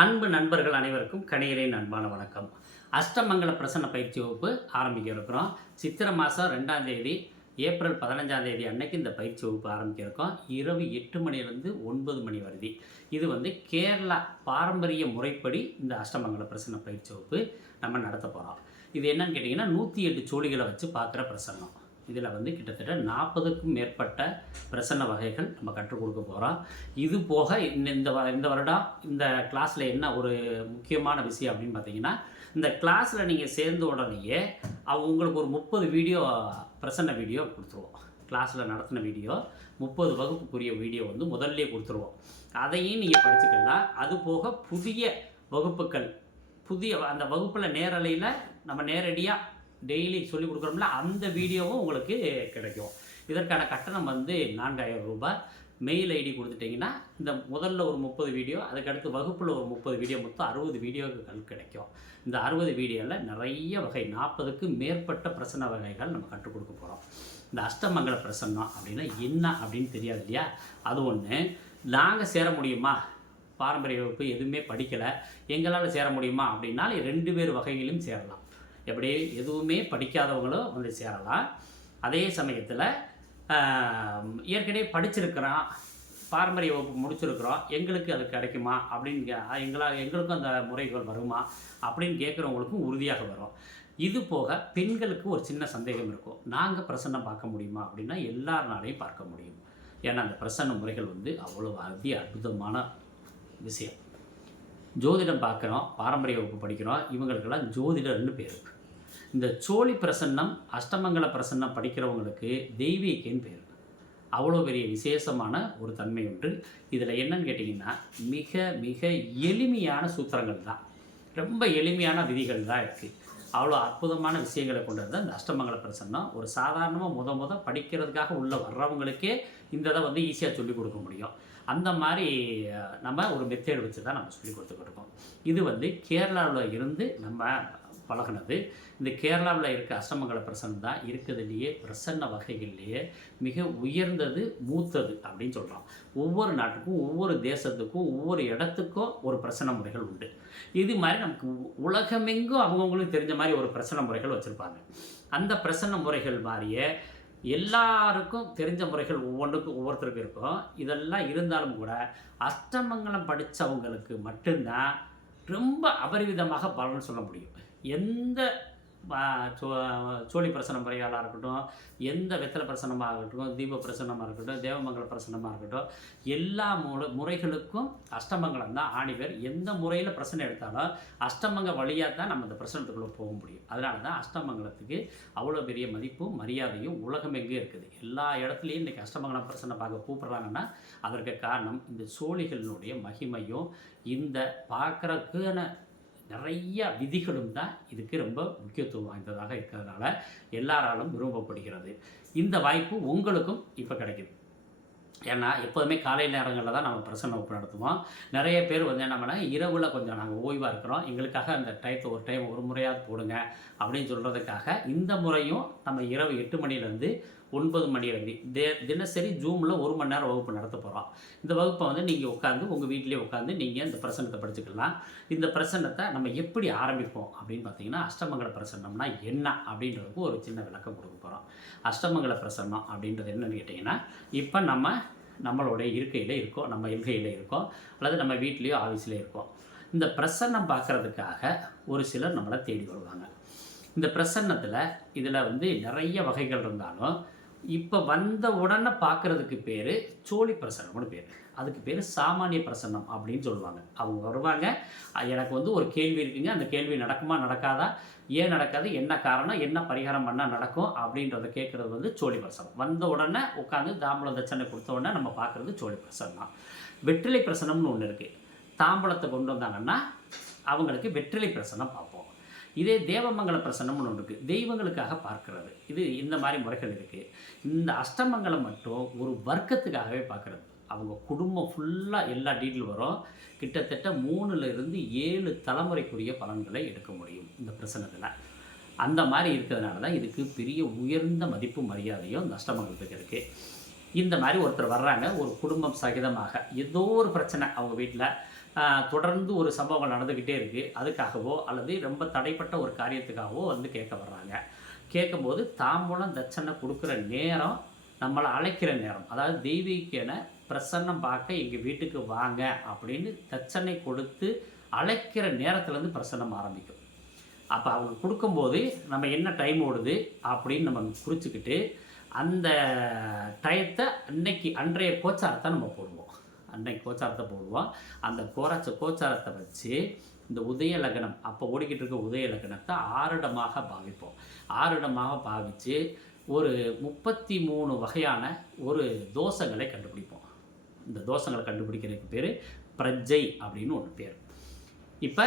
அன்பு நண்பர்கள் அனைவருக்கும் கணியரின் அன்பான வணக்கம். அஷ்டமங்கல பிரசன்ன பயிற்சி வகுப்பு ஆரம்பிக்க இருக்கிறோம் சித்திரை மாதம் ரெண்டாம் தேதி ஏப்ரல் பதினஞ்சாம் தேதி அன்னைக்கு இந்த பயிற்சி வகுப்பு ஆரம்பிக்க இருக்கோம் இரவு எட்டு மணிலேருந்து ஒன்பது மணி வருதி. இது வந்து கேரளா பாரம்பரிய முறைப்படி இந்த அஷ்டமங்கல பிரசன்ன பயிற்சி வகுப்பு நம்ம நடத்த போகிறோம் இது என்னன்னு கேட்டிங்கன்னா நூற்றி எட்டு சோழிகளை வச்சு பார்க்குற பிரசன்னம். இதில் வந்து கிட்டத்தட்ட நாற்பதுக்கும் மேற்பட்ட பிரசன்ன வகைகள் நம்ம கற்றுக் கொடுக்க போகிறோம் இது போக இந்த இந்த வ- இந்த வருடம் இந்த கிளாஸில் என்ன ஒரு முக்கியமான விஷயம் அப்படின்னு பார்த்தீங்கன்னா இந்த கிளாஸில் நீங்கள் சேர்ந்த உடனேயே உங்களுக்கு ஒரு முப்பது வீடியோ பிரசன்ன வீடியோ கொடுத்துருவோம். கிளாஸில் நடத்தின வீடியோ முப்பது வகுப்புக்குரிய வீடியோ வந்து முதல்ல கொடுத்துருவோம். அதையும் நீங்கள் படிச்சுக்கலாம். அது போக புதிய வகுப்புகள் புதிய அந்த வகுப்பில் நேரலையில் நம்ம நேரடியாக டெய்லி சொல்லி கொடுக்குறோம்ல அந்த வீடியோவும் உங்களுக்கு கிடைக்கும். இதற்கான கட்டணம் வந்து நான்காயிரம் ரூபாய். மெயில் ஐடி கொடுத்துட்டிங்கன்னா இந்த முதல்ல ஒரு முப்பது வீடியோ அதுக்கடுத்து வகுப்பில் ஒரு முப்பது வீடியோ மொத்தம் அறுபது வீடியோக்கள் கிடைக்கும். இந்த அறுபது வீடியோவில் நிறைய வகை நாற்பதுக்கு மேற்பட்ட பிரசன்ன வகைகள் நம்ம கற்றுக் கொடுக்க போகிறோம் இந்த அஷ்டமங்கல பிரசன்னம் அப்படின்னா என்ன அப்படின்னு தெரியாது இல்லையா? அது ஒன்று நாங்கள் சேர முடியுமா? பாரம்பரிய வகுப்பு எதுவுமே படிக்கலை. எங்களால் சேர முடியுமா அப்படின்னா ரெண்டு பேர் வகையிலும் சேரலாம். எப்படி எதுவுமே படிக்காதவங்களும் வந்து சேரலாம். அதே சமயத்தில் ஏற்கனவே படிச்சிருக்கிறோம் பாரம்பரிய வகுப்பு முடிச்சிருக்கிறோம் எங்களுக்கு அது கிடைக்குமா? அப்படின்னு கே எங்களா எங்களுக்கும் அந்த முறைகள் வருமா? அப்படின்னு கேட்குறவங்களுக்கும் உறுதியாக வரும். இது போக பெண்களுக்கு ஒரு சின்ன சந்தேகம் இருக்கும். நாங்கள் பிரசன்னம் பார்க்க முடியுமா? அப்படின்னா எல்லாருனாலையும் பார்க்க முடியும். ஏன்னா அந்த பிரசன்ன முறைகள் வந்து அவ்வளோ அதி அற்புதமான விஷயம். ஜோதிடம் பார்க்குறோம் பாரம்பரிய வகுப்பு படிக்கிறோம் இவங்களுக்கெல்லாம் ஜோதிடர்னு பேர். இந்த சோழி பிரசன்னம் அஷ்டமங்கல பிரசன்னம் படிக்கிறவங்களுக்கு தெய்வீகன்னு பேர். அவ்வளோ பெரிய விசேஷமான ஒரு தன்மை உண்டு. இதில் என்னன்னு கேட்டிங்கன்னா மிக மிக எளிமையான சூத்திரங்கள் தான். ரொம்ப எளிமையான விதிகள் தான் இருக்குது அவ்வளோ அற்புதமான விஷயங்களை கொண்டது தான் இந்த அஷ்டமங்கல பிரசன்னம். ஒரு சாதாரணமாக முத முத படிக்கிறதுக்காக உள்ளே வர்றவங்களுக்கே இந்த இதை வந்து ஈஸியாக சொல்லிக் கொடுக்க முடியும். அந்த மாதிரி நம்ம ஒரு மெத்தேடு வச்சு தான் நம்ம சொல்லி கொடுத்துக்கிட்டு இருக்கோம். இது வந்து கேரளாவில் இருந்து நம்ம பழகினது. இந்த கேரளாவில் இருக்க அஷ்டமங்கல பிரசன்னம் தான் இருக்கிறதுலையே பிரசன்ன வகைகள்லேயே மிக உயர்ந்தது மூத்தது அப்படின்னு சொல்கிறோம் ஒவ்வொரு நாட்டுக்கும் ஒவ்வொரு தேசத்துக்கும் ஒவ்வொரு இடத்துக்கும் ஒரு பிரசன்ன முறைகள் உண்டு. இது மாதிரி நமக்கு உ- உலகமெங்கும் அவங்கவுங்களுக்கு தெரிஞ்ச மாதிரி ஒரு பிரசன்ன முறைகள் வச்சுருப்பாங்க. அந்த பிரசன்ன முறைகள் மாதிரியே எல்லாருக்கும் தெரிஞ்ச முறைகள் ஒவ்வொன்றுக்கும் ஒவ்வொருத்தருக்கும் இருக்கும். இதெல்லாம் இருந்தாலும் கூட அஷ்டமங்கலம் படித்தவங்களுக்கு மட்டும்தான் ரொம்ப அபரிவிதமாக பலன் சொல்ல முடியும். எந்த சோ சோழி பிரசனம் முறைகளாக இருக்கட்டும் எந்த வெத்தலை பிரசனமாக இருக்கட்டும் தீப பிரசனமாக இருக்கட்டும் தேவமங்கல பிரசனமாக இருக்கட்டும் எல்லா முறை முறைகளுக்கும் அஷ்டமங்கலம் தான் ஆணிவர். எந்த முறையில் பிரசனை எடுத்தாலும் அஷ்டமங்க வழியாக தான் நம்ம இந்த பிரசனத்துக்குள்ளே போக முடியும். அதனால தான் அஷ்டமங்கலத்துக்கு அவ்வளோ பெரிய மதிப்பும் மரியாதையும் உலகம் எங்கே இருக்குது? எல்லா இடத்துலையும் இன்றைக்கி அஷ்டமங்கலம் பிரசனை பார்க்க கூப்பிட்றாங்கன்னா அதற்கு காரணம் இந்த சோழிகளினுடைய மகிமையும் இந்த பார்க்குறக்கான நிறைய விதிகளும் தான் இதுக்கு ரொம்ப முக்கியத்துவம் வாய்ந்ததாக இருக்கிறதுனால எல்லாராலும் விரும்பப்படுகிறது. இந்த வாய்ப்பு உங்களுக்கும் இப்போ கிடைக்குது. ஏன்னா எப்போதுமே காலை நேரங்களில் தான் நம்ம பிரசன்ன வகுப்பு நடத்துவோம். நிறைய பேர் வந்து என்ன பண்ணால் இரவில் கொஞ்சம் நாங்கள் ஓய்வாக இருக்கிறோம். எங்களுக்காக அந்த டயத்தை ஒரு டைம் ஒரு முறையாவது போடுங்க அப்படின்னு சொல்கிறதுக்காக இந்த முறையும் நம்ம இரவு எட்டு மணிலேருந்து ஒன்பது மணி வரை தே தினசரி ஜூமில் ஒரு மணி நேரம் வகுப்பு நடத்த போகிறோம் இந்த வகுப்பை வந்து நீங்கள் உட்காந்து உங்கள் வீட்டிலே உட்காந்து நீங்கள் இந்த பிரசன்னத்தை படிச்சுக்கலாம். இந்த பிரசன்னத்தை நம்ம எப்படி ஆரம்பிப்போம் அப்படின்னு பார்த்தீங்கன்னா அஷ்டமங்கல பிரசன்னம்னா என்ன அப்படின்றதுக்கு ஒரு சின்ன விளக்கம் கொடுக்க போகிறோம் அஷ்டமங்கல பிரசன்னம் அப்படின்றது என்னென்னு கேட்டிங்கன்னா இப்போ நம்ம நம்மளுடைய இருக்கையில் இருக்கோம் நம்ம இருக்கையில் இருக்கோம் அல்லது நம்ம வீட்லேயோ ஆஃபீஸ்லேயோ இருக்கோம். இந்த பிரசன்னம் பார்க்குறதுக்காக ஒரு சிலர் நம்மளை தேடி வருவாங்க. இந்த பிரசன்னத்தில் இதில் வந்து நிறைய வகைகள் இருந்தாலும் இப்போ வந்த உடனே பார்க்குறதுக்கு பேர் சோழி பிரசன்னம்னு பேர். அதுக்கு பேர் சாமானிய பிரசன்னம் அப்படின்னு சொல்லுவாங்க. அவங்க வருவாங்க. எனக்கு வந்து ஒரு கேள்வி இருக்குங்க. அந்த கேள்வி நடக்குமா நடக்காதா? ஏன் நடக்காது? என்ன காரணம்? என்ன பரிகாரம் பண்ணால் நடக்கும்? அப்படின்றத கேட்குறது வந்து சோழி பிரசனம் வந்த உடனே உட்காந்து தாம்பூலம் தட்சணை கொடுத்த உடனே நம்ம பார்க்குறது சோழி பிரசன்னம். வெற்றிலை பிரசனம்னு ஒன்று இருக்குது தாம்பூலத்தை கொண்டு வந்தாங்கன்னா அவங்களுக்கு வெற்றிலை பிரசனம் பார்ப்போம். இதே தேவமங்கல பிரசன்னம்னு ஒன்று இருக்குது தெய்வங்களுக்காக பார்க்கறது. இது இந்த மாதிரி முறைகள் இருக்குது இந்த அஷ்டமங்களம் மட்டும் ஒரு வர்க்கத்துக்காகவே பார்க்குறது. அவங்க குடும்பம் ஃபுல்லாக எல்லா டீட்டில் வரும். கிட்டத்தட்ட மூணுலேருந்து ஏழு தலைமுறைக்குரிய பலன்களை எடுக்க முடியும் இந்த பிரசனத்தில் அந்த மாதிரி இருக்கிறதுனால தான் இதுக்கு பெரிய உயர்ந்த மதிப்பு மரியாதையும் நஷ்டமங்களுக்கு இருக்குது இந்த மாதிரி ஒருத்தர் வர்றாங்க ஒரு குடும்பம் சகிதமாக ஏதோ ஒரு பிரச்சனை அவங்க வீட்டில் தொடர்ந்து ஒரு சம்பவங்கள் நடந்துக்கிட்டே இருக்குது அதுக்காகவோ அல்லது ரொம்ப தடைப்பட்ட ஒரு காரியத்துக்காகவோ வந்து கேட்க வர்றாங்க. கேட்கும்போது தாம்பூலம் தட்சணை கொடுக்குற நேரம் நம்மளை அழைக்கிற நேரம். அதாவது தெய்வீக்கென பிரசன்னம் பார்க்க எங்கள் வீட்டுக்கு வாங்க அப்படின்னு தட்சணை கொடுத்து அழைக்கிற நேரத்துலேருந்து பிரசன்னம் ஆரம்பிக்கும். அப்போ அவங்க கொடுக்கும்போது நம்ம என்ன டைம் ஓடுது அப்படின்னு நம்ம குறிச்சிக்கிட்டு அந்த டயத்தை அன்னைக்கு அன்றைய கோச்சாரத்தை நம்ம போடுவோம். அன்னைக்கு கோச்சாரத்தை போடுவோம் அந்த கோராச்ச கோச்சாரத்தை வச்சு இந்த உதய லக்னம் அப்போ ஓடிக்கிட்டு இருக்க உதய லக்னத்தை ஆறிடமாக பாவிப்போம். ஆறிடமாக பாவித்து ஒரு முப்பத்தி மூணு வகையான ஒரு தோஷங்களை கண்டுபிடிப்போம். இந்த தோஷங்களை கண்டுபிடிக்கிறதுக்கு பேர் பிரஜை அப்படின்னு ஒன்று பேர். இப்போ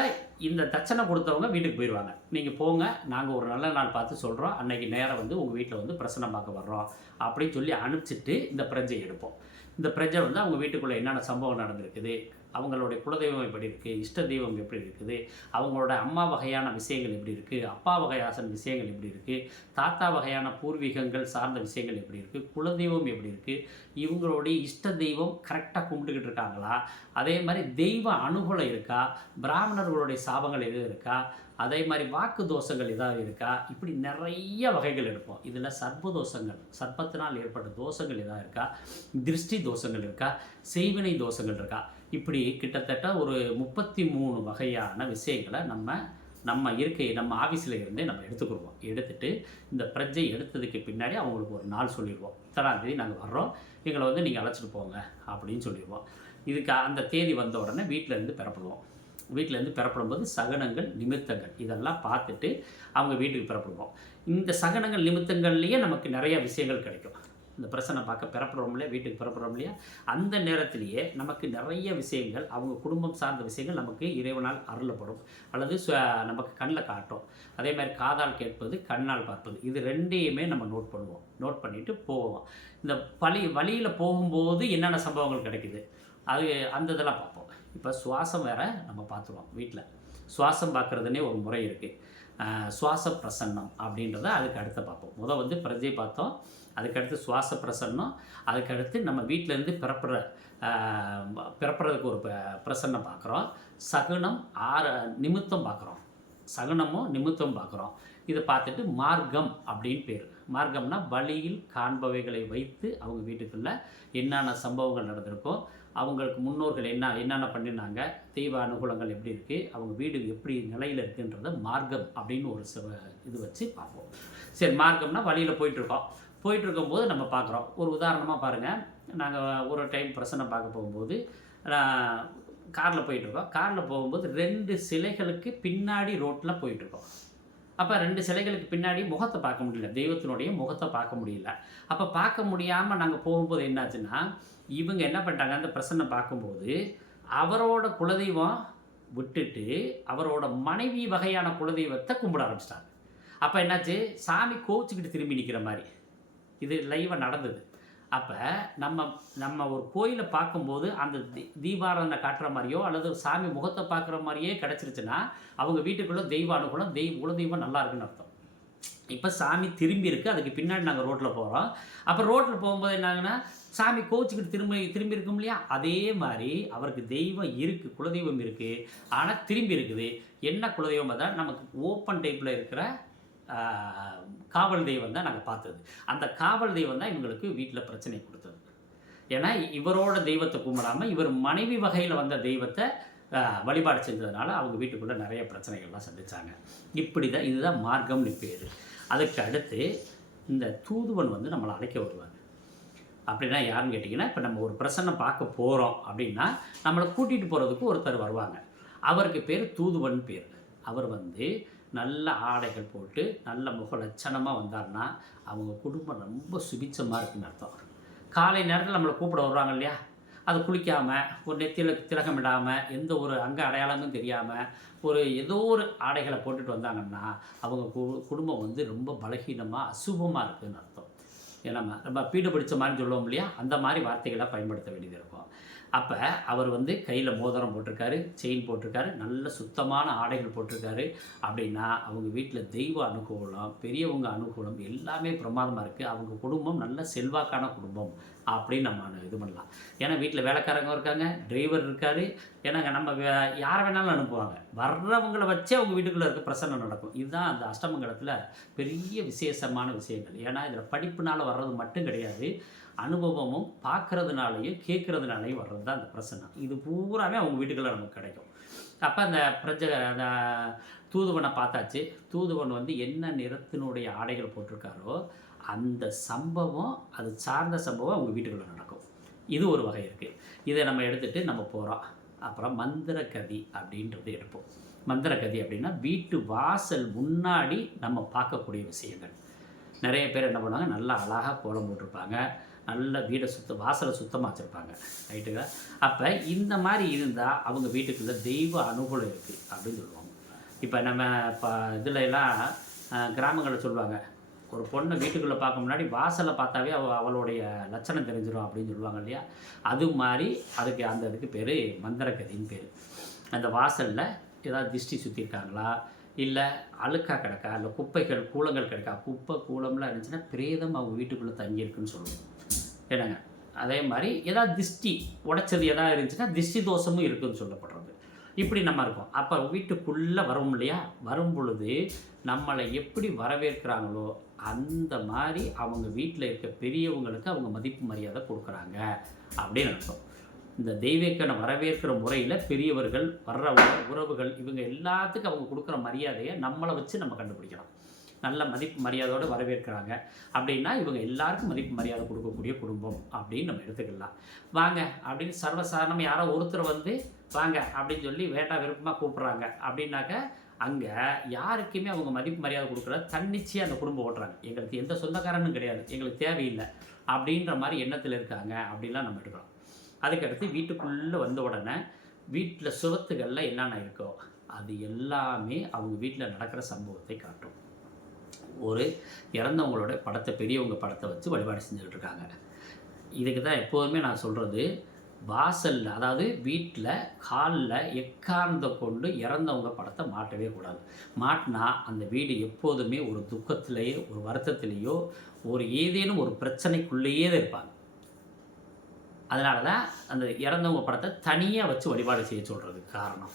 இந்த தட்சணை கொடுத்தவங்க வீட்டுக்கு போயிடுவாங்க நீங்கள் போங்க நாங்கள் ஒரு நல்ல நாள் பார்த்து சொல்கிறோம் அன்றைக்கி நேரம் வந்து உங்கள் வீட்டில் வந்து பிரசனம் பார்க்க வர்றோம் அப்படின்னு சொல்லி அனுப்பிச்சிட்டு இந்த பிரஜை எடுப்போம். இந்த பிரஜை வந்து அவங்க வீட்டுக்குள்ளே என்னென்ன சம்பவம் நடந்திருக்குது? அவங்களுடைய குலதெய்வம் எப்படி இருக்குது இஷ்ட தெய்வம் எப்படி இருக்குது? அவங்களோட அம்மா வகையான விஷயங்கள் எப்படி இருக்குது அப்பா வகையாசன விஷயங்கள் எப்படி இருக்குது தாத்தா வகையான பூர்வீகங்கள் சார்ந்த விஷயங்கள் எப்படி இருக்குது குலதெய்வம் எப்படி இருக்குது இவங்களுடைய இஷ்ட தெய்வம் கரெக்டாக கும்பிட்டுக்கிட்டு இருக்காங்களா? அதே மாதிரி தெய்வ அனுகூலம் இருக்கா? பிராமணர்களுடைய சாபங்கள் எதுவும் இருக்கா? அதே மாதிரி வாக்கு தோஷங்கள் ஏதாவது இருக்கா? இப்படி நிறைய வகைகள் எடுப்போம். இதில் சர்ப்ப தோஷங்கள் சர்ப்பத்தினால் ஏற்பட்ட தோஷங்கள் ஏதாவது இருக்கா? திருஷ்டி தோஷங்கள் இருக்கா? செய்வினை தோஷங்கள் இருக்கா? இப்படி கிட்டத்தட்ட ஒரு முப்பத்தி மூணு வகையான விஷயங்களை நம்ம நம்ம இருக்கை நம்ம ஆஃபீஸில் இருந்தே நம்ம எடுத்துக்கிடுவோம். எடுத்துட்டு இந்த பிரஜை எடுத்ததுக்கு பின்னாடி அவங்களுக்கு ஒரு நாள் சொல்லிடுவோம். இத்தனாம் தேதி நாங்கள் வர்றோம். எங்களை வந்து நீங்கள் அழைச்சிட்டு போங்க அப்படின்னு சொல்லிடுவோம். இதுக்கு அந்த தேதி வந்த உடனே வீட்டிலேருந்து பெறப்படுவோம். வீட்டிலேருந்து பெறப்படும்போது சகனங்கள் நிமித்தங்கள். இதெல்லாம் பார்த்துட்டு அவங்க வீட்டுக்கு பெறப்படுவோம். இந்த சகனங்கள் நிமித்தங்கள்லேயே நமக்கு நிறைய விஷயங்கள் கிடைக்கும். இந்த பிரச்சனை பார்க்க பெறப்படுறோம் இல்லையா? வீட்டுக்கு பெறப்படுறோம் இல்லையா? அந்த நேரத்திலேயே நமக்கு நிறைய விஷயங்கள் அவங்க குடும்பம் சார்ந்த விஷயங்கள் நமக்கு இறைவனால் அருளப்படும். அல்லது நமக்கு கண்ணில் காட்டும். அதே மாதிரி காதால் கேட்பது கண்ணால் பார்ப்பது. இது ரெண்டையுமே நம்ம நோட் பண்ணுவோம். நோட் பண்ணிவிட்டு போவோம். இந்த பழி வழியில் போகும்போது என்னென்ன சம்பவங்கள் கிடைக்குது? அது அந்த இதெல்லாம் பார்ப்போம். இப்போ சுவாசம் வேற நம்ம பார்த்துருவோம் வீட்டில் சுவாசம் பார்க்குறதுனே ஒரு முறை இருக்குது சுவாச பிரசன்னம் அப்படின்றத அதுக்கு அடுத்து பார்ப்போம். முதல் வந்து பிரஜை பார்த்தோம். அதுக்கடுத்து சுவாச பிரசன்னம். அதுக்கடுத்து நம்ம வீட்டிலேருந்து பிறப்புற பிறப்புறதுக்கு ஒரு ப- பிரசன்னம் பார்க்குறோம். சகுனம் ஆற நிமித்தம் பார்க்குறோம். சகுனமும் நிமித்தம் பார்க்குறோம். இதை பார்த்துட்டு மார்க்கம் அப்படின்னு பேர். மார்க்கம்னா வழியில் காண்பவைகளை வைத்து அவங்க வீட்டுக்குள்ளே என்னென்ன சம்பவங்கள் நடந்திருக்கோ அவங்களுக்கு முன்னோர்கள் என்ன என்னென்ன பண்ணினாங்க தெய்வ அனுகூலங்கள் எப்படி இருக்குது அவங்க வீடு எப்படி நிலையில் இருக்குன்றத மார்க்கம் அப்படின்னு ஒரு இது வச்சு பார்ப்போம். சரி மார்க்கம்னா வழியில் போயிட்டுருக்கோம். போயிட்டுருக்கும்போது நம்ம பார்க்குறோம். ஒரு உதாரணமாக பாருங்கள் நாங்கள் ஒரு டைம் பிரசனை பார்க்க போகும்போது காரில் போயிட்டுருக்கோம். காரில் போகும்போது ரெண்டு சிலைகளுக்கு பின்னாடி ரோட்டில் போயிட்டுருக்கோம். அப்போ ரெண்டு சிலைகளுக்கு பின்னாடி முகத்தை பார்க்க முடியல. தெய்வத்தினுடைய முகத்தை பார்க்க முடியல. அப்போ பார்க்க முடியாமல் நாங்கள் போகும்போது என்னாச்சுன்னா இவங்க என்ன பண்ணிட்டாங்க? அந்த பிரசனை பார்க்கும்போது அவரோட குலதெய்வம் விட்டுட்டு அவரோட மனைவி வகையான குலதெய்வத்தை கும்பிட ஆரம்பிச்சிட்டாங்க. அப்போ என்னாச்சு? சாமி கோவிச்சுக்கிட்டு திரும்பி நிற்கிற மாதிரி. இது லைவாக நடந்தது. அப்போ நம்ம நம்ம ஒரு கோயிலை பார்க்கும்போது அந்த தீ தீபாராதனை காட்டுற மாதிரியோ அல்லது சாமி முகத்தை பார்க்குற மாதிரியே கிடச்சிருச்சுன்னா அவங்க வீட்டுக்குள்ளே தெய்வ அனுகூலம் தெய்வ குலதெய்வம் நல்லா இருக்குன்னு அர்த்தம். இப்போ சாமி திரும்பி இருக்கு அதுக்கு பின்னாடி நாங்கள் ரோட்டில் போகிறோம் அப்போ ரோட்டில் போகும்போது என்னாங்கன்னா சாமி கோச்சிக்கிட்டு திரும்ப திரும்பி இருக்கும் இல்லையா? அதே மாதிரி அவருக்கு தெய்வம் இருக்குது குலதெய்வம் இருக்குது ஆனால் திரும்பி இருக்குது. என்ன குலதெய்வம் பார்த்தா நமக்கு ஓப்பன் டைப்பில் இருக்கிற காவல் தெய்வம் தான் நாங்கள் பார்த்தது. அந்த காவல் தெய்வம் தான் இவங்களுக்கு வீட்டில் பிரச்சனை கொடுத்தது. ஏன்னா இவரோட தெய்வத்தை கும்பிடாமல் இவர் மனைவி வகையில் வந்த தெய்வத்தை வழிபாடு செஞ்சதுனால அவங்க வீட்டுக்குள்ளே நிறைய பிரச்சனைகள்லாம் சந்திச்சாங்க. இப்படி தான் இதுதான் மார்க்கம்னு பேர். அதுக்கு அடுத்து இந்த தூதுவன் வந்து நம்மளை அழைக்க வருவாங்க அப்படின்னா யாருன்னு கேட்டிங்கன்னா இப்போ நம்ம ஒரு பிரசன்னம் பார்க்க போகிறோம் அப்படின்னா நம்மளை கூட்டிகிட்டு போகிறதுக்கு ஒருத்தர் வருவாங்க. அவருக்கு பேர் தூதுவன் பேர். அவர் வந்து நல்ல ஆடைகள் போட்டு நல்ல முக லட்சணமாக வந்தார்னா அவங்க குடும்பம் ரொம்ப சுபிச்சமாக இருக்குன்னு அர்த்தம். காலை நேரத்தில் நம்மளை கூப்பிட வருவாங்க இல்லையா? அது குளிக்காமல் ஒரு நெத்தியில் திலகமிடாமல் எந்த ஒரு அங்க அடையாளமும் தெரியாமல் ஒரு ஏதோ ஒரு ஆடைகளை போட்டுட்டு வந்தாங்கன்னா அவங்க கு- குடும்பம் வந்து ரொம்ப பலகீனமாக அசுபமாக இருக்குதுன்னு அர்த்தம். ஏன்னா நம்ம பீடு பிடிச்ச மாதிரி சொல்லுவோம் இல்லையா? அந்த மாதிரி வார்த்தைகளை பயன்படுத்த வேண்டியது இருக்கும். அப்போ அவர் வந்து கையில் மோதிரம் போட்டிருக்காரு செயின் போட்டிருக்காரு நல்ல சுத்தமான ஆடைகள் போட்டிருக்காரு. அப்படின்னா அவங்க வீட்டில் தெய்வ அனுகூலம் பெரியவங்க அனுகூலம் எல்லாமே பிரமாதமாக இருக்குது அவங்க குடும்பம் நல்ல செல்வாக்கான குடும்பம். அப்படின்னு நம்ம இது பண்ணலாம். ஏன்னா வீட்டில் வேலைக்காரங்க இருக்காங்க டிரைவர் இருக்கார். ஏன்னாங்க நம்ம வே- யாரை வேணாலும் அனுப்புவாங்க. வர்றவங்கள வச்சே அவங்க வீட்டுக்குள்ளே இருக்க பிரசன்னம் நடக்கும். இதுதான் அந்த அஷ்டமங்கலத்தில் பெரிய விசேஷமான விஷயங்கள். ஏன்னா இதில் படிப்புனால வர்றது மட்டும் கிடையாது. அனுபவமும் பார்க்குறதுனாலையும் கேட்குறதுனாலையும் வர்றது தான் அந்த பிரசன்னம். இது பூராமே அவங்க வீட்டுக்குள்ளே நமக்கு கிடைக்கும். அப்போ அந்த பிரஜ அந்த தூதுவனை பார்த்தாச்சு. தூதுவன் வந்து என்ன நிறத்தினுடைய ஆடைகள் போட்டிருக்காரோ அந்த சம்பவம் அது சார்ந்த சம்பவம் அவங்க வீட்டுக்குள்ளே நடக்கும். இது ஒரு வகை இருக்குது இதை நம்ம எடுத்துகிட்டு நம்ம போகிறோம் அப்புறம் மந்திர கதி அப்படின்றது எடுப்போம். மந்திர கதி அப்படின்னா வீட்டு வாசல் முன்னாடி நம்ம பார்க்கக்கூடிய விஷயங்கள். நிறைய பேர் என்ன பண்ணுவாங்க? நல்லா அழகாக கோலம் போட்டிருப்பாங்க. நல்ல வீடை சுத்த வாசலை சுத்தமாக வச்சுருப்பாங்க. ரைட்டுங்க அப்போ இந்த மாதிரி இருந்தால் அவங்க வீட்டுக்குள்ள தெய்வ அனுகூலம் இருக்குது அப்படின்னு சொல்லுவாங்க. இப்போ நம்ம இப்போ இதில் எல்லாம் கிராமங்களில் சொல்லுவாங்க. ஒரு பொண்ணை வீட்டுக்குள்ளே பார்க்க முன்னாடி வாசலை பார்த்தாவே அவ அவளுடைய லட்சணம் தெரிஞ்சிடும் அப்படின்னு சொல்லுவாங்க இல்லையா? அது மாதிரி அதுக்கு அந்த இதுக்கு பேர் மந்திரக்கதின்னு பேர். அந்த வாசலில் ஏதாவது திஷ்டி சுற்றிருக்காங்களா இல்லை அழுக்கா கிடக்கா? இல்லை குப்பைகள் கூலங்கள் கிடக்கா? குப்பை கூலம்லாம் இருந்துச்சுன்னா பிரேதம் அவங்க வீட்டுக்குள்ளே தங்கியிருக்குன்னு சொல்லுவோம். என்னங்க? அதே மாதிரி ஏதாவது திஷ்டி உடைச்சது எதாவது இருந்துச்சுன்னா திஷ்டி தோஷமும் இருக்குதுன்னு சொல்லப்படுறது. இப்படி நம்ம இருக்கோம். அப்போ வீட்டுக்குள்ளே வரும் இல்லையா? வரும் பொழுது நம்மளை எப்படி வரவேற்கிறாங்களோ அந்த மாதிரி அவங்க வீட்டில் இருக்க பெரியவங்களுக்கு அவங்க மதிப்பு மரியாதை கொடுக்குறாங்க அப்படின்னு அர்த்தம். இந்த தெய்வீக்கனை வரவேற்கிற முறையில் பெரியவர்கள் வர்றவங்க உறவுகள் இவங்க எல்லாத்துக்கும் அவங்க கொடுக்குற மரியாதையை நம்மளை வச்சு நம்ம கண்டுபிடிக்கலாம் நல்ல மதிப்பு மரியாதையோடு வரவேற்கிறாங்க அப்படின்னா இவங்க எல்லாருக்கும் மதிப்பு மரியாதை கொடுக்கக்கூடிய குடும்பம் அப்படின்னு நம்ம எடுத்துக்கலாம். வாங்க அப்படின்னு சர்வசாதாரணம் யாரோ ஒருத்தர் வந்து வாங்க அப்படின்னு சொல்லி வேண்டாம் விருப்பமாக கூப்பிட்றாங்க அப்படின்னாக்க அங்கே யாருக்குமே அவங்க மதிப்பு மரியாதை கொடுக்குற தன்னிச்சையாக அந்த குடும்பம் ஓட்டுறாங்க. எங்களுக்கு எந்த சொந்தக்காரனும் கிடையாது. எங்களுக்கு தேவையில்லை அப்படின்ற மாதிரி எண்ணத்தில் இருக்காங்க அப்படின்லாம் நம்ம எடுக்கிறோம். அதுக்கடுத்து வீட்டுக்குள்ளே வந்த உடனே வீட்டில் சுவத்துகளில் என்னென்ன இருக்கோ அது எல்லாமே அவங்க வீட்டில் நடக்கிற சம்பவத்தை காட்டும். ஒரு இறந்தவங்களோட படத்தை பெரியவங்க படத்தை வச்சு வழிபாடு செஞ்சுக்கிட்டு இருக்காங்க. இதுக்கு தான் எப்போதுமே நான் சொல்கிறது வாசலில் அதாவது வீட்டில் காலில் எக்கார்ந்த கொண்டு இறந்தவங்க படத்தை மாட்டவே கூடாது. மாட்டினா அந்த வீடு எப்போதுமே ஒரு துக்கத்திலேயோ ஒரு வருத்தத்திலேயோ ஒரு ஏதேனும் ஒரு பிரச்சனைக்குள்ளேயே தான் இருப்பாங்க. அதனால தான் அந்த இறந்தவங்க படத்தை தனியாக வச்சு வழிபாடு செய்ய சொல்கிறதுக்கு காரணம்.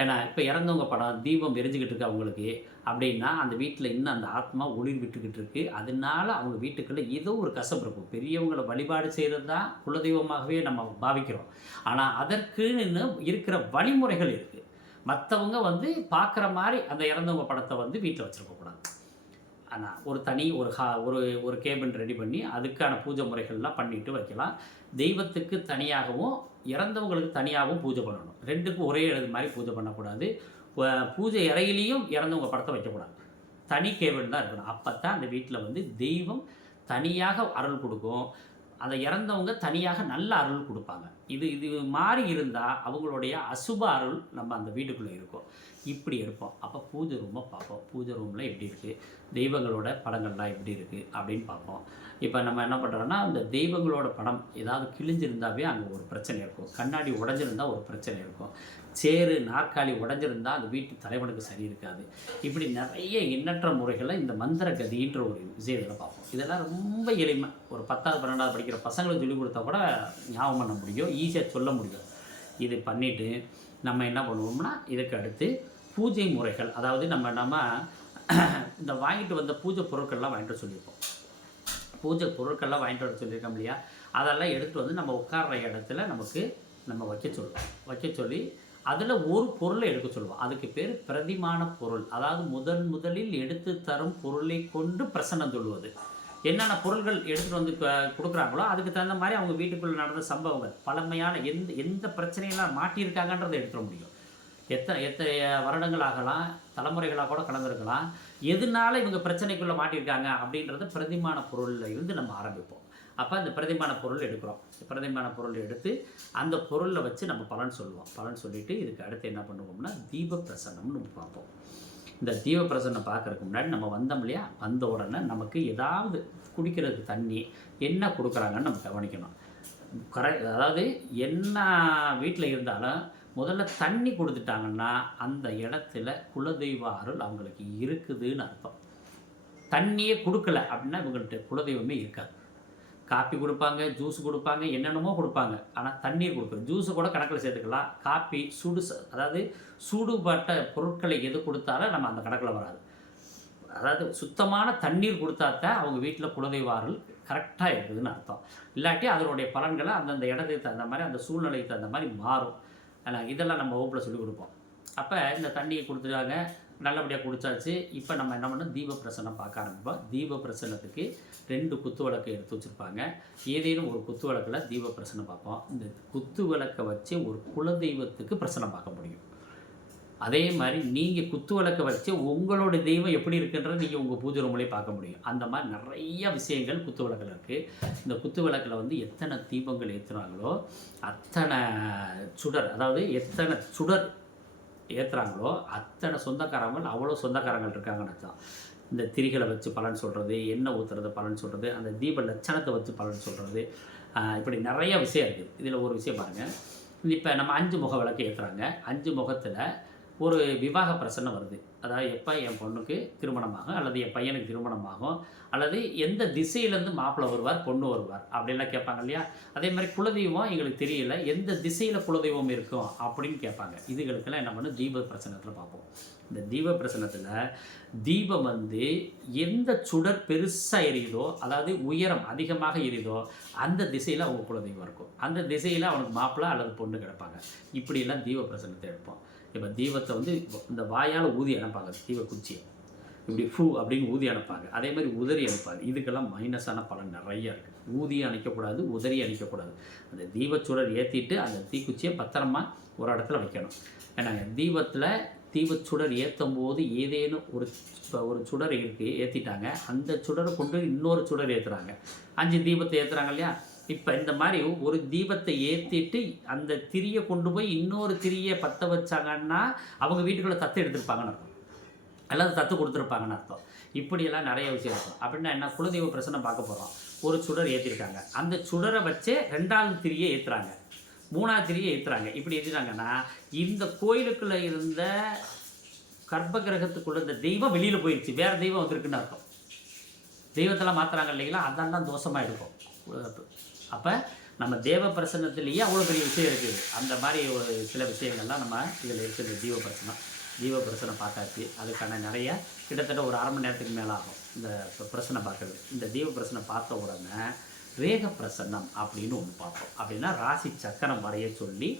ஏன்னா இப்போ இறந்தவங்க படம் தீபம் எரிஞ்சுக்கிட்டு இருக்கு அவங்களுக்கு. அப்படின்னா அந்த வீட்டில் இன்னும் அந்த ஆத்மா ஒளிர் விட்டுக்கிட்டு இருக்கு. அதனால அவங்க வீட்டுக்குள்ளே ஏதோ ஒரு கசப்பு இருக்கும். பெரியவங்களை வழிபாடு செய்கிறது தான் குலதெய்வமாகவே நம்ம பாவிக்கிறோம். ஆனால் அதற்குன்னு இருக்கிற வழிமுறைகள் இருக்குது மற்றவங்க வந்து பார்க்குற மாதிரி அந்த இறந்தவங்க படத்தை வந்து வீட்டில் வச்சுருக்கக்கூடாது ஆனால் ஒரு தனி ஒரு ஹா ஒரு ஒரு கேபின் ரெடி பண்ணி அதுக்கான பூஜை முறைகள்லாம் பண்ணிட்டு வைக்கலாம். தெய்வத்துக்கு தனியாகவும் இறந்தவங்களுக்கு தனியாகவும் பூஜை பண்ணணும். ரெண்டுக்கும் ஒரே எழுது மாதிரி பூஜை பண்ணக்கூடாது. பூஜை இறையிலையும் இறந்தவங்க படத்தை வைக்கக்கூடாது. தனி கேபின் தான் இருக்கணும். அப்போ தான் அந்த வீட்டில் வந்து தெய்வம் தனியாக அருள் கொடுக்கும். அதை இறந்தவங்க தனியாக நல்ல அருள் கொடுப்பாங்க. இது இது மாதிரி இருந்தால் அவங்களுடைய அசுப அருள் நம்ம அந்த வீட்டுக்குள்ளே இருக்கும். இப்படி இருப்போம் அப்போ பூஜை ரூமை பார்ப்போம். பூஜை ரூமில் எப்படி இருக்குது தெய்வங்களோட படங்கள்லாம் எப்படி இருக்குது அப்படின்னு பார்ப்போம். இப்போ நம்ம என்ன பண்ணுறோன்னா அந்த தெய்வங்களோட படம் ஏதாவது கிழிஞ்சிருந்தாவே அங்கே ஒரு பிரச்சனை இருக்கும். கண்ணாடி உடஞ்சிருந்தா ஒரு பிரச்சனை இருக்கும். சேரு நாற்காலி உடஞ்சிருந்தால் அந்த வீட்டு தலைவனுக்கு சரி இருக்காது. இப்படி நிறைய எண்ணற்ற முறைகளை இந்த மந்திர கதின்ற ஒரு விஷயத்தில் பார்ப்போம். இதெல்லாம் ரொம்ப எளிமை. ஒரு பத்தாவது பன்னெண்டாவது படிக்கிற பசங்களுக்கு சொல்லிக் கொடுத்தா கூட ஞாபகம் பண்ண முடியும். ஈஸியாக சொல்ல முடியும். இது பண்ணிவிட்டு நம்ம என்ன பண்ணுவோம்னா இதுக்கு அடுத்து பூஜை முறைகள். அதாவது நம்ம நம்ம இந்த வாங்கிட்டு வந்த பூஜை பொருட்கள்லாம் வாங்கிட்டு வர சொல்லியிருப்போம். பூஜை பொருட்கள்லாம் வாங்கிட்டு வர சொல்லியிருக்கோம் இல்லையா? அதெல்லாம் எடுத்துகிட்டு வந்து நம்ம உட்கார்ற இடத்துல நமக்கு நம்ம வைக்க சொல்லுவோம். வைக்க சொல்லி அதில் ஒரு பொருளை எடுக்க சொல்லுவோம். அதுக்கு பேர் பிரதிமான பொருள். அதாவது முதன் முதலில் எடுத்து தரும் பொருளை கொண்டு பிரசன்னம் சொல்லுவது. என்னென்ன பொருள்கள் எடுத்துகிட்டு வந்து க- கொடுக்குறாங்களோ அதுக்கு தகுந்த மாதிரி அவங்க வீட்டுக்குள்ளே நடந்த சம்பவங்கள் பழமையான எந்த எந்த பிரச்சனையெல்லாம் மாட்டியிருக்காங்கன்றதை எடுத்துட முடியும். எத்தனை எத்தனை வருடங்கள் ஆகலாம் தலைமுறைகளாக கூட கலந்துருக்கலாம் எதனால இவங்க பிரச்சனைக்குள்ளே மாட்டியிருக்காங்க அப்படின்றத பிரதிமான பொருளில் இருந்து நம்ம ஆரம்பிப்போம். அப்போ அந்த பிரதிமான பொருள் எடுக்கிறோம். பிரதிமான பொருள் எடுத்து அந்த பொருளை வச்சு நம்ம பலன் சொல்லுவோம். பலன் சொல்லிவிட்டு இதுக்கு அடுத்து என்ன பண்ணுவோம்னா தீப பிரசன்னம்னு நம்ம பார்ப்போம். இந்த தீப பிரசன்னம் பார்க்கறதுக்கு முன்னாடி நம்ம வந்தோம் இல்லையா? வந்த உடனே நமக்கு ஏதாவது குடிக்கிறதுக்கு தண்ணி என்ன கொடுக்குறாங்கன்னு நம்ம கவனிக்கணும். கரை அதாவது என்ன வீட்டில் இருந்தாலும் முதல்ல தண்ணி கொடுத்துட்டாங்கன்னா அந்த இடத்துல குலதெய்வ அருள் அவங்களுக்கு இருக்குதுன்னு அர்த்தம். தண்ணியே கொடுக்கல அப்படின்னா இவங்கள்ட்ட குலதெய்வமே இருக்காது. காப்பி கொடுப்பாங்க ஜூஸ் கொடுப்பாங்க என்னென்னமோ கொடுப்பாங்க. ஆனால் தண்ணீர் கொடுக்குறது ஜூஸை கூட கணக்கில் சேர்த்துக்கலாம். காப்பி சுடு ச- அதாவது சூடுபட்ட பொருட்களை எது கொடுத்தாலும் நம்ம அந்த கணக்கில் வராது. அதாவது சுத்தமான தண்ணீர் கொடுத்தா தான் அவங்க வீட்டில் குலதெய்வாரல் கரெக்டாக இருக்குதுன்னு அர்த்தம். இல்லாட்டி அதனுடைய பலன்களை அந்தந்த இடத்துக்கு தகுந்த மாதிரி அந்த சூழ்நிலைக்கு தகுந்த மாதிரி மாறும். ஆனால் இதெல்லாம் நம்ம வகுப்பில் சொல்லிக் கொடுப்போம். அப்போ இந்த தண்ணியை கொடுத்துட்டாங்க நல்லபடியாக குடித்தாச்சு இப்போ நம்ம என்ன பண்ணோம் தீப பிரசன்னம் பார்க்க ஆரம்பிப்போம். தீப பிரசன்னத்துக்கு ரெண்டு குத்து விளக்கு எடுத்து வச்சுருப்பாங்க. ஏதேனும் ஒரு குத்து விளக்கில் தீப பிரசன்னம் பார்ப்போம். இந்த குத்து விளக்கை வச்சு ஒரு குலதெய்வத்துக்கு பிரசன்னம் பார்க்க முடியும். அதே மாதிரி நீங்கள் குத்து விளக்கை வச்சு உங்களோட தெய்வம் எப்படி இருக்குன்றது நீங்கள் உங்கள் பூஜை ரூம்லேயே பார்க்க முடியும். அந்த மாதிரி நிறைய விஷயங்கள் குத்து விளக்கில் இருக்குது இந்த குத்து விளக்கில் வந்து எத்தனை தீபங்கள் ஏற்றுனாங்களோ அத்தனை சுடர் அதாவது எத்தனை சுடர் ஏற்றுறாங்களோ அத்தனை சொந்தக்காரங்கள் அவ்வளோ சொந்தக்காரங்கள் இருக்காங்கன்னு அர்த்தம். இந்த திரிகளை வச்சு பலன் சொல்கிறது எண்ணெய் ஊற்றுறது பலன் சொல்கிறது அந்த தீப லட்சணத்தை வச்சு பலன் சொல்கிறது இப்படி நிறைய விஷயம் இருக்குது இதில் ஒரு விஷயம் பாருங்கள் இப்போ நம்ம அஞ்சு முக விளக்கு ஏற்றுறாங்க அஞ்சு முகத்தில் ஒரு விவாக பிரசன்னம் வருது. அதாவது எப்போ என் பொண்ணுக்கு திருமணமாகும் அல்லது என் பையனுக்கு திருமணமாகும் அல்லது எந்த திசையிலேருந்து மாப்பிள்ளை வருவார் பொண்ணு வருவார் அப்படின்லாம் கேட்பாங்க இல்லையா? அதே மாதிரி குலதெய்வம் எங்களுக்கு தெரியல எந்த திசையில் குலதெய்வம் இருக்கும் அப்படின்னு கேட்பாங்க. இதுகளுக்கெல்லாம் என்ன பண்ணும்? தீப பிரசனத்தில் பார்ப்போம். இந்த தீப பிரசனத்தில் தீபம் வந்து எந்த சுடர் பெருசாக எரியுதோ அதாவது உயரம் அதிகமாக எரியுதோ அந்த திசையில் அவங்க குலதெய்வம் இருக்கும். அந்த திசையில் அவனுக்கு மாப்பிள்ளை அல்லது பொண்ணு கிடப்பாங்க. இப்படியெல்லாம் தீப பிரசனத்தை எடுப்போம். இப்போ தீபத்தை வந்து இந்த வாயால் ஊதி அனுப்பாங்க. தீப குச்சியை. இப்படி ஃபூ அப்படின்னு ஊதி அனுப்பாங்க. அதே மாதிரி உதறி அனுப்பாங்க. இதுக்கெல்லாம் மைனஸான பலன் நிறைய இருக்குது ஊதி அணைக்கக்கூடாது உதறி அணைக்கக்கூடாது. அந்த தீபச்சுடர் ஏற்றிட்டு அந்த தீக்குச்சியை பத்திரமா ஒரு இடத்துல வைக்கணும். ஏன்னா தீபத்தில் தீபச்சுடர் ஏற்றும் போது ஏதேனும் ஒரு இப்போ ஒரு சுடர் இருக்குது ஏற்றிட்டாங்க அந்த சுடரை கொண்டு இன்னொரு சுடர் ஏற்றுறாங்க அஞ்சு தீபத்தை ஏற்றுறாங்க இல்லையா? இப்போ இந்த மாதிரி ஒரு தீபத்தை ஏற்றிட்டு அந்த திரியை கொண்டு போய் இன்னொரு திரியை பற்ற வச்சாங்கன்னா அவங்க வீட்டுக்குள்ளே தத்து எடுத்திருப்பாங்கன்னு அர்த்தம். அல்லது தத்து கொடுத்துருப்பாங்கன்னு அர்த்தம். இப்படியெல்லாம் நிறைய விஷயம் இருக்கும். அப்படின்னா என்ன? குலதெய்வ பிரச்சனை பார்க்க போகிறோம் ஒரு சுடர் ஏற்றிருக்காங்க அந்த சுடரை வச்சே ரெண்டாவது திரியை ஏற்றுறாங்க மூணாவது திரியை ஏற்றுறாங்க இப்படி ஏற்றிட்டாங்கன்னா இந்த கோயிலுக்குள்ளே இருந்த கர்ப்ப கிரகத்துக்குள்ள இந்த தெய்வம் வெளியில் போயிடுச்சு வேறு தெய்வம் வந்திருக்குன்னு அர்த்தம். தெய்வத்தெல்லாம் மாற்றுறாங்க இல்லைங்களா? அதெல்லாம் தோஷமாக இருக்கும் அப்போ நம்ம தேவ பிரசன்னத்திலேயே அவ்வளோ பெரிய விஷயம் இருக்குது. அந்த மாதிரி ஒரு சில விஷயங்கள்லாம் நம்ம இதில் இருக்குது. தீப பிரசனம் தீப பிரசனம் பார்த்தாச்சு. அதுக்கான நிறைய கிட்டத்தட்ட ஒரு அரை மணி நேரத்துக்கு மேலே ஆகும். இந்த பிரசனை பார்க்குறது. இந்த தீப பிரசனை பார்த்த உடனே ரேக பிரசன்னம் அப்படின்னு ஒன்று பார்ப்போம். அப்படின்னா ராசி சக்கரம் வரைய சொல்லி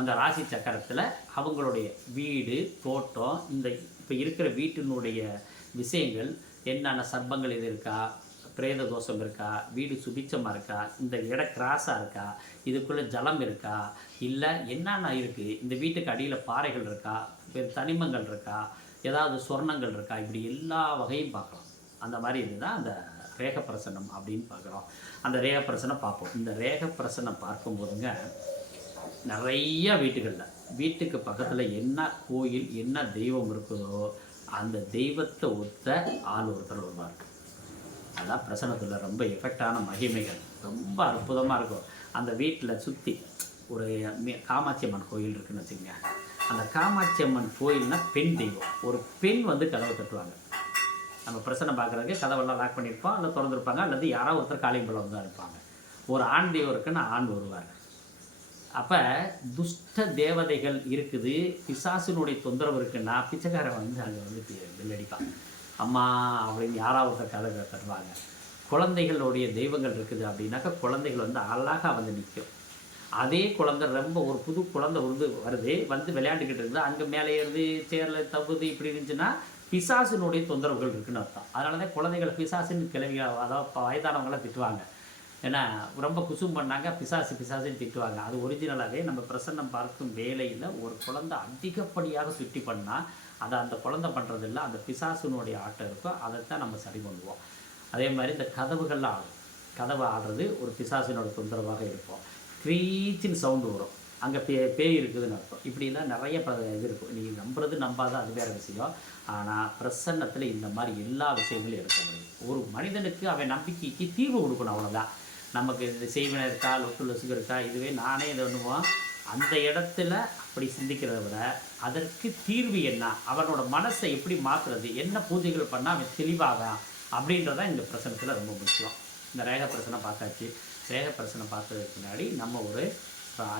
அந்த ராசி சக்கரத்தில் அவங்களுடைய வீடு தோட்டம் இந்த இப்போ இருக்கிற வீட்டினுடைய விஷயங்கள் என்னென்ன சர்ப்பங்கள் இது இருக்கா பிரேத தோஷம் இருக்கா? வீடு சுபிச்சமாக இருக்கா? இந்த இடம் கிராஸாக இருக்கா? இதுக்குள்ளே ஜலம் இருக்கா? இல்லை என்னென்ன இருக்குது இந்த வீட்டுக்கு அடியில் பாறைகள் இருக்கா? தனிமங்கள் இருக்கா? ஏதாவது சொர்ணங்கள் இருக்கா? இப்படி எல்லா வகையும் பார்க்கலாம். அந்த மாதிரி இதுதான் அந்த ரேக பிரசனம் அப்படின்னு பார்க்குறோம். அந்த ரேக பிரசனம் பார்ப்போம். இந்த ரேக பிரசனம் பார்க்கும்போதுங்க நிறைய வீட்டுகளில் வீட்டுக்கு பக்கத்தில் என்ன கோயில் என்ன தெய்வம் இருக்குதோ அந்த தெய்வத்தை ஒத்த ஆள் ஒருத்தர் வருவார். அதான் பிரசனத்தில் ரொம்ப எஃபெக்டான மகிமைகள். ரொம்ப அற்புதமாக இருக்கும். அந்த வீட்டில் சுற்றி ஒரு காமாட்சி அம்மன் கோயில் இருக்குன்னு வச்சுக்கோங்க. அந்த காமாட்சி அம்மன் கோயில்னா பெண் தெய்வம். ஒரு பெண் வந்து கதவை கட்டுவாங்க நம்ம பிரசனை பார்க்குறதுக்கு கதவெல்லாம் லாக் பண்ணியிருப்போம் இல்லை திறந்துருப்பாங்க அல்லது யாராவது ஒருத்தர் காளியம்பலம் வந்து இருப்பாங்க. ஒரு ஆண் தெய்வம் இருக்குன்னா ஆண் வருவார் அப்போ துஷ்ட தேவதைகள் இருக்குது. பிசாசினுடைய தொந்தரவு இருக்குன்னா பிச்சைக்காரன் வந்து அங்கே வந்து பில்லடிப்பாங்க அம்மா அப்படின்னு யாராவது கதை தருவாங்க. குழந்தைகளுடைய தெய்வங்கள் இருக்குது அப்படின்னாக்கா குழந்தைகள் வந்து அழகாக வந்து நிற்கும் அதே குழந்தை ரொம்ப ஒரு புது குழந்தை வந்து வருது வந்து விளையாண்டுக்கிட்டு இருக்குது. அங்கே மேலே ஏறுது சேரில் தவுது இப்படி இருந்துச்சுன்னா பிசாசினுடைய தொந்தரவுகள் இருக்குன்னு அர்த்தம். அதனால தான் குழந்தைகளை பிசாசுன்னு கிளவி அதாவது வயதானவங்களாம் திட்டுவாங்க. ஏன்னா ரொம்ப குசும் பண்ணாங்க பிசாசு பிசாசுன்னு திட்டுவாங்க. அது ஒரிஜினலாகவே நம்ம பிரசன்னம் பார்க்கும் வேலையில் ஒரு குழந்தை அதிகப்படியாக சுட்டி பண்ணால் அதை அந்த குழந்தை பண்ணுறதில்ல அந்த பிசாசுனுடைய ஆட்டம் இருக்கோ அதைத்தான் நம்ம சரி பண்ணுவோம். அதே மாதிரி இந்த கதவுகள்லாம் ஆடும். கதவை ஆடுறது ஒரு பிசாசினோட தொந்தரவாக இருக்கும். க்ரீச்சின்னு சவுண்டு வரும். அங்கே பே பேய் இருக்குதுன்னு அர்த்தம். இப்படிலாம் நிறைய ப இது இருக்கும். நீங்கள் நம்புறது நம்பாத அது வேறு விஷயம். ஆனால் பிரசன்னத்தில் இந்த மாதிரி எல்லா விஷயங்களும் இருக்க முடியும். ஒரு மனிதனுக்கு அவன் நம்பிக்கைக்கு தீர்வு கொடுக்கணும் அவ்வளோதான் நமக்கு இந்த செய்வினை இருக்கா லொட்டு லொசுக்கு இருக்கா இதுவே நானே இதை பண்ணுவோம். அந்த இடத்துல அப்படி சிந்திக்கிறத விட அதற்கு தீர்வு என்ன? அவனோட மனசை எப்படி மாற்றுறது என்ன பூஜைகள் பண்ணால் அவன் தெளிவாகான் அப்படின்றதான் இந்த பிரச்சனத்தில் ரொம்ப முக்கியம். இந்த ரேக பிரச்சனை பார்த்தாச்சு. ரேக பிரசனை பார்த்ததுக்கு முன்னாடி நம்ம ஒரு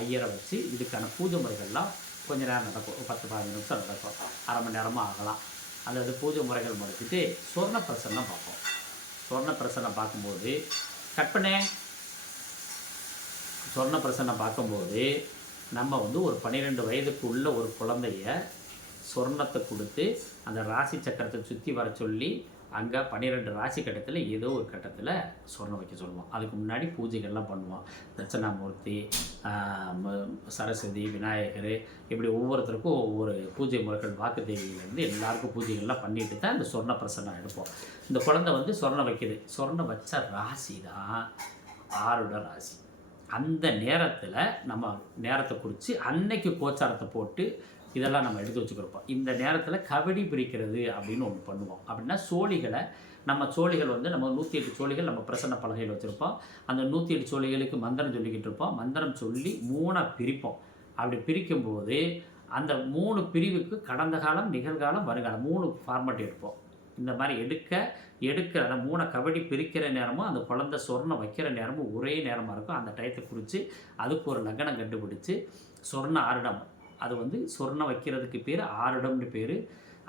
ஐயரை வச்சு இதுக்கான பூஜை முறைகள்லாம் கொஞ்ச நேரம் நடக்கும். ஒரு பத்து பதினஞ்சு நிமிஷம் நடக்கும். அரை மணி நேரமாக ஆகலாம். அல்லது பூஜை முறைகள் முடிச்சுட்டு சொர்ண பிரசன்னம் பார்ப்போம். சொர்ண பிரசன்னம் பார்க்கும்போது கற்பனை சொர்ண பிரசனை பார்க்கும்போது நம்ம வந்து ஒரு பன்னிரெண்டு வயதுக்குள்ள ஒரு குழந்தைய சொர்ணத்தை கொடுத்து அந்த ராசி சக்கரத்தை சுற்றி வர சொல்லி அங்கே பன்னிரெண்டு ராசி கட்டத்தில் ஏதோ ஒரு கட்டத்தில் சொர்ணம் வைக்க சொல்லுவோம். அதுக்கு முன்னாடி பூஜைகள்லாம் பண்ணுவோம். தட்சணாமூர்த்தி சரஸ்வதி விநாயகர் இப்படி ஒவ்வொருத்தருக்கும் ஒவ்வொரு பூஜை முறைகள் வாக்கு தேவியிலேருந்து எல்லாருக்கும் பூஜைகள்லாம் பண்ணிட்டு தான் இந்த சொர்ண பிரசன்னம் எடுப்போம். இந்த குழந்தை வந்து சொர்ணம் வைக்குது. சொர்ணம் வச்ச ராசி தான் ஆருட ராசி. அந்த நேரத்தில் நம்ம நேரத்தை குறித்து அன்னைக்கு கோச்சாரத்தை போட்டு இதெல்லாம் நம்ம எடுத்து வச்சுக்கிறப்போம் இந்த நேரத்தில் கபடி பிரிக்கிறது அப்படின்னு ஒன்று பண்ணுவோம். அப்படின்னா சோழிகளை நம்ம சோழிகள் வந்து நம்ம நூற்றி எட்டு சோழிகள் நம்ம பிரசன்ன பலகையில் வச்சுருப்போம். அந்த நூற்றி எட்டு சோழிகளுக்கு மந்திரம் சொல்லிக்கிட்டு இருப்போம். மந்திரம் சொல்லி மூணாக பிரிப்போம். அப்படி பிரிக்கும்போது அந்த மூணு பிரிவுக்கு கடந்த காலம் நிகழ்காலம் வருகாலம் மூணு ஃபார்மேட் எடுப்போம். இந்த மாதிரி எடுக்க எடுக்கிற அந்த மூணை கபடி பிரிக்கிற நேரமும் அந்த குழந்தை சொர்ணம் வைக்கிற நேரமும் ஒரே நேரமாக இருக்கும் அந்த டயத்தை குறித்து அதுக்கு ஒரு லக்னம் கண்டுபிடிச்சி சொர்ண ஆருடம். அது வந்து சொர்ணம் வைக்கிறதுக்கு பேர் ஆருடம்னு பேர்.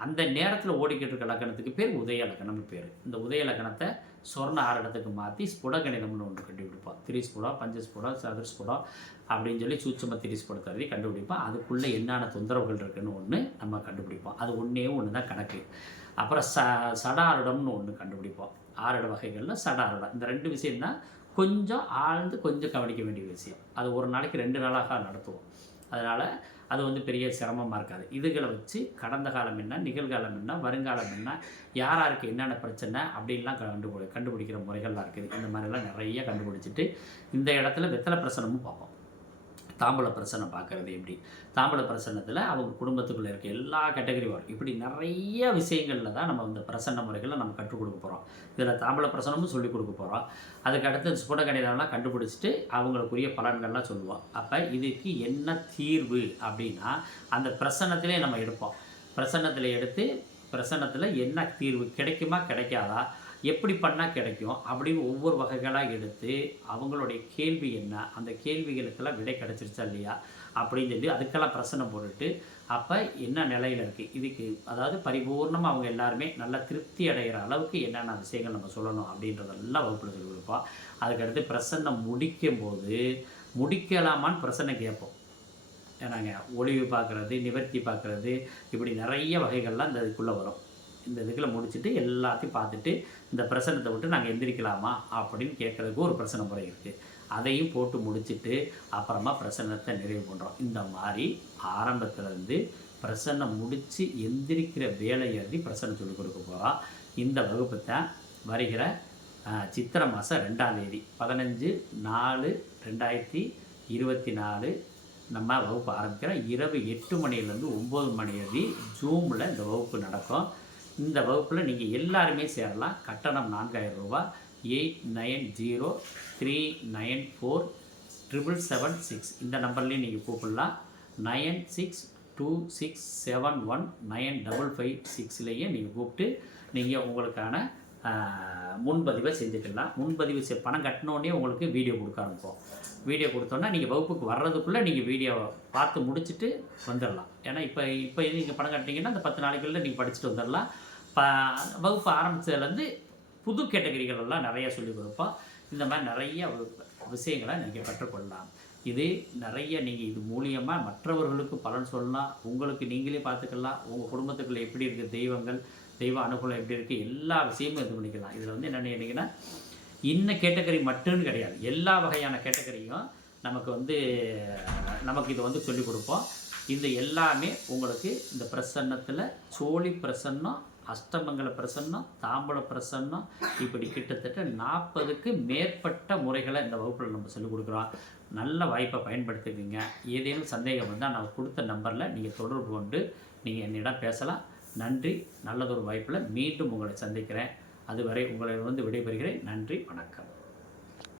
அந்த நேரத்தில் ஓடிக்கிட்டு இருக்க லக்கணத்துக்கு பேர் உதய லக்கணம்னு பேர். இந்த உதய லக்கணத்தை சொர்ண ஆருடத்துக்கு மாற்றி ஸ்புடகணிதம்னு ஒன்று கண்டுபிடிப்போம் திரிஸ்புடம் பஞ்சஸ்புடம் சதுர்ஸ்புடம் அப்படின்னு சொல்லி சூட்சம திரிஸ்புடத்தை எழுதி கண்டுபிடிப்போம் அதுக்குள்ளே என்னென்ன தொந்தரவுகள் இருக்குன்னு ஒன்று நம்ம கண்டுபிடிப்போம். அது ஒன்றே ஒன்று தான் கணக்கு. அப்புறம் ச சடாருடம்னு ஒன்று கண்டுபிடிப்போம். ஆரட வகைகளில் சடாருடம். இந்த ரெண்டு விஷயம்தான் கொஞ்சம் ஆழ்ந்து கொஞ்சம் கவனிக்க வேண்டிய விஷயம். அது ஒரு நாளைக்கு ரெண்டு நாளாக நடத்துவோம். அதனால் அது வந்து பெரிய சிரமமாக இருக்காது. இதுகளை வச்சு கடந்த காலம் என்ன நிகழ்காலம் என்ன வருங்காலம் என்ன யார் யாருக்கு என்னென்ன பிரச்சனை அப்படின்லாம் கண்டுபிடி கண்டுபிடிக்கிற முறைகள்லாம் இருக்குது. இந்த மாதிரிலாம் நிறைய கண்டுபிடிச்சிட்டு இந்த இடத்துல வெத்தலை பிரசனமும் பார்ப்போம். தாம்பூல பிரசனை பார்க்குறது எப்படி? தாம்பூல பிரசன்னத்தில் அவங்க குடும்பத்துக்குள்ளே இருக்க எல்லா கேட்டகரி வரும் இப்படி நிறைய விஷயங்களில் தான் நம்ம இந்த பிரசன்ன முறைகளை நம்ம கற்றுக் கொடுக்க போகிறோம் இதில் தாம்பூல பிரசனமும் சொல்லிக் கொடுக்க போகிறோம் அதுக்கு அடுத்து ஸ்புட கணிதம்லாம் கண்டுபிடிச்சிட்டு அவங்களுக்குரிய பலன்கள்லாம் சொல்லுவோம். அப்போ இதுக்கு என்ன தீர்வு அப்படின்னா அந்த பிரசன்னத்திலே நம்ம எடுப்போம். பிரசன்னத்தில் எடுத்து பிரசன்னத்தில் என்ன தீர்வு கிடைக்குமா கிடைக்காதா எப்படி பண்ணால் கிடைக்கும்? அப்படின்னு ஒவ்வொரு வகைகளாக எடுத்து அவங்களுடைய கேள்வி என்ன? அந்த கேள்விகளுக்கெல்லாம் விடை கிடச்சிருச்சா இல்லையா? அப்படின்னு சொல்லி அதுக்கெல்லாம் பிரசனை போட்டுட்டு அப்போ என்ன நிலையில் இருக்குது இதுக்கு அதாவது பரிபூர்ணமாக அவங்க எல்லாருமே நல்லா திருப்தி அடைகிற அளவுக்கு என்னென்ன விஷயங்கள் நம்ம சொல்லணும் அப்படின்றதெல்லாம் வகுப்பில் சொல்லி கொடுப்போம். அதுக்கடுத்து பிரசன்னை முடிக்கும் போது முடிக்கலாமான்னு பிரசன்னை கேட்போம். ஏன்னாங்க ஒளிவு பார்க்குறது நிவர்த்தி பார்க்குறது இப்படி நிறைய வகைகள்லாம் இந்த இதுக்குள்ளே வரும். இந்த இதுக்குள்ள முடிச்சுட்டு எல்லாத்தையும் பார்த்துட்டு இந்த பிரசனத்தை விட்டு நாங்கள் எந்திரிக்கலாமா அப்படின்னு கேட்குறதுக்கு ஒரு பிரசன முறை இருக்குது அதையும் போட்டு முடிச்சுட்டு அப்புறமா பிரசன்னத்தை நிறைவு பண்ணுறோம் இந்த மாதிரி ஆரம்பத்துலேருந்து பிரசன்னம் முடித்து எந்திரிக்கிற வேலை எழுதி பிரசன்னம் சொல்லிக் கொடுக்க போகிறோம் இந்த வகுப்பு தான் வருகிற சித்திரை மாதம் ரெண்டாம் தேதி. பதினஞ்சு நாலு ரெண்டாயிரத்தி இருபத்தி நாலு நம்ம வகுப்பு ஆரம்பிக்கிறோம். இரவு எட்டு மணிலேருந்து ஒம்பது மணி வரை ஜூமில் இந்த வகுப்பு நடக்கும். இந்த வகுப்பில் நீங்கள் எல்லாருமே சேரலாம். கட்டணம் நான்காயிரம் ரூபா. Eight nine zero three nine four triple seven six. இந்த நம்பர்லேயும் நீங்கள் கூப்பிடலாம். Nine six two six seven one nine double five சிக்ஸ்லேயே நீங்கள் கூப்பிட்டு நீங்கள் உங்களுக்கான முன்பதிவை செஞ்சுக்கலாம். முன்பதிவு செ பணம் கட்டினோடனே உங்களுக்கு வீடியோ கொடுக்க ஆரம்பிப்போம். வீடியோ கொடுத்தோன்னா நீங்கள் வகுப்புக்கு வர்றதுக்குள்ளே நீங்கள் வீடியோவை பார்த்து முடிச்சுட்டு வந்துடலாம் ஏன்னா இப்போ இப்போ நீங்கள் பணம் கட்டினீங்கன்னா அந்த பத்து நாளைக்குள்ளே நீங்கள் படிச்சுட்டு வந்துடலாம் ப வகுப்பு ஆரம்பித்ததுலேருந்து புது கேட்டகரிகள் எல்லாம் நிறைய சொல்லிக் கொடுப்போம். இந்த மாதிரி நிறைய விஷயங்களை நீங்கள் கற்றுக்கொள்ளலாம். இது நிறைய நீங்கள் இது மூலியமாக மற்றவர்களுக்கு பலன் சொல்லலாம். உங்களுக்கு நீங்களே பார்த்துக்கலாம். உங்கள் குடும்பத்துக்குள்ளே எப்படி இருக்குது தெய்வங்கள் தெய்வ அனுகூலம் எப்படி இருக்குது எல்லா விஷயமும் இது பண்ணிக்கலாம். இதில் வந்து என்னென்னு கேட்டிங்கன்னா இன்ன கேட்டகரி மட்டும்னு கிடையாது. எல்லா வகையான கேட்டகரியும் நமக்கு வந்து நமக்கு இதை வந்து சொல்லிக் கொடுப்போம். இந்த எல்லாமே உங்களுக்கு இந்த பிரசன்னத்தில் சோழி பிரசன்னம் அஷ்டமங்கல பிரசன்னம் தாம்பல பிரசன்னம் இப்படி கிட்டத்தட்ட நாற்பதுக்கு மேற்பட்ட முறைகளை இந்த வகுப்பில் நம்ம சொல்லிக் கொடுக்குறோம். நல்ல வாய்ப்பை பயன்படுத்திக்கோங்க. ஏதேனும் சந்தேகம் வந்தால் நான் கொடுத்த நம்பரில் நீங்கள் தொடர்பு கொண்டு நீங்கள் என்னிடம் பேசலாம். நன்றி. நல்லதொரு வாய்ப்பில் மீண்டும் உங்களை சந்திக்கிறேன். அதுவரை உங்களை வந்து விடைபெறுகிறேன். நன்றி. வணக்கம்.